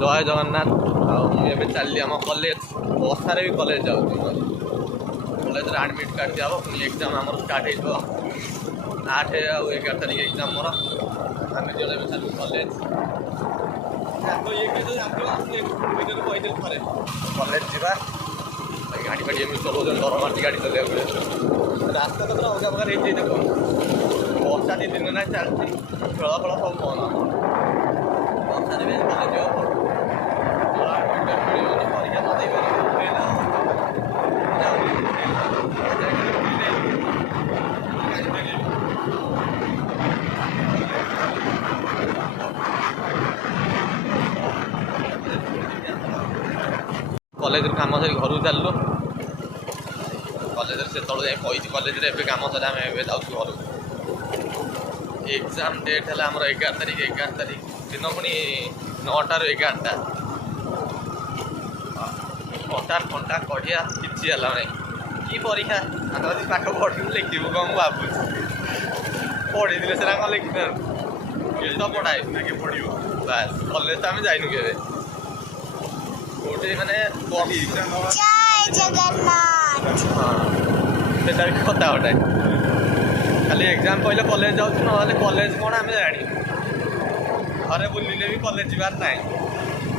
ଜୟ ଜଗନ୍ନାଥ। ଆଉ ମୁଁ ଏବେ ଚାଲିଲି ଆମ କଲେଜ, ବର୍ଷାରେ ବି କଲେଜ ଯାଉଛି। କଲେଜରେ ଆଡ଼ମିଟ୍ କାର୍ଡ଼ ଦିଆହେବ, ପୁଣି ଏକ୍ଜାମ୍ ଆମର ଷ୍ଟାର୍ଟ ହେଇଯିବ। 8 ଆଉ 11 ତାରିଖ ଏକ୍ଜାମ୍ ମୋର। ଆମେ ଯେଉଁ ଏବେ ଚାଲୁ କଲେଜ କଲେଜ ଯିବା। ଗାଡ଼ି ଫାଡ଼ି ଏମିତି ଚଲାଉଛନ୍ତି, ଡର ମାରୁଛି ଗାଡ଼ି ଚଲେଇବାକୁ। ରାସ୍ତା ତ ପୁରା ଅଲଗା ପ୍ରକାର ହେଇଛି। ଦେଖ ବର୍ଷା 2 ଦିନ ନାଇଁ ଚାଲିଛି, ଖେଳ ଫଳ ସବୁ ବନ୍ଦ। ବର୍ଷାରେ ବି କଲେଜ ଯିବାକୁ ପରୀକ୍ଷା ନ ଦେଇପାରିବ। କଲେଜରୁ କାମ ସାରି ଘରକୁ ଚାଲିଲୁ। କଲେଜରେ ସେତେବେଳେ ଯାଇ କହିଛି କଲେଜରେ ଏବେ କାମ ସାରି ଆମେ ଏବେ ଯାଉଛୁ ଘରକୁ। ଏକ୍ଜାମ୍ ଡେଟ୍ ହେଲା ଆମର 11 ତାରିଖ। 11 ତାରିଖ ଦିନ ପୁଣି 9ଟାରୁ 11ଟା। ଘଣ୍ଟା କଢ଼ିଆ କିଛି ହେଲା ନାହିଁ। କି ପରୀକ୍ଷା ଆମେ ଯଦି ପାଠ ପଢ଼ିବୁ ଲେଖିବୁ କ'ଣ ମୁଁ ଭାବୁଛି। ପଢ଼ିଥିଲେ ସେଟା କ'ଣ ଲେଖିଥାନ୍ତୁ। କିଏ ତ ପଢ଼ାଏ ନା କିଏ ପଢ଼ିବ। ବାସ୍ କଲେଜ ତ ଆମେ ଯାଇନୁ କେବେ। ଗୋଟେ ମାନେ ଜୟ ଜଗନ୍ନାଥ। ହଁ ସେଟା ବି କଥା ଗୋଟେ। ଖାଲି ଏକ୍ଜାମ୍ କହିଲେ କଲେଜ ଯାଉଛୁ, ନହେଲେ କଲେଜ କ'ଣ ଆମେ ଜାଣିବୁ। ଘରେ ବୁଲିଲେ ବି କଲେଜ ଯିବାର ନାହିଁ।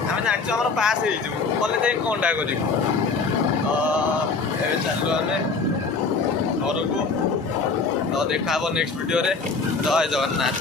ଆମେ ଜାଣିଛୁ ଆମର ପାସ୍ ହେଇଯିବୁ, କଲେଜ ଯାଇକି କ'ଣଟା କରିବୁ। ଏବେ ଚାଲୁ ଆମେ ଘରକୁ। ତ ଦେଖା ହେବ ନେକ୍ସଟ ଭିଡ଼ିଓରେ। ଜୟ ଜଗନ୍ନାଥ।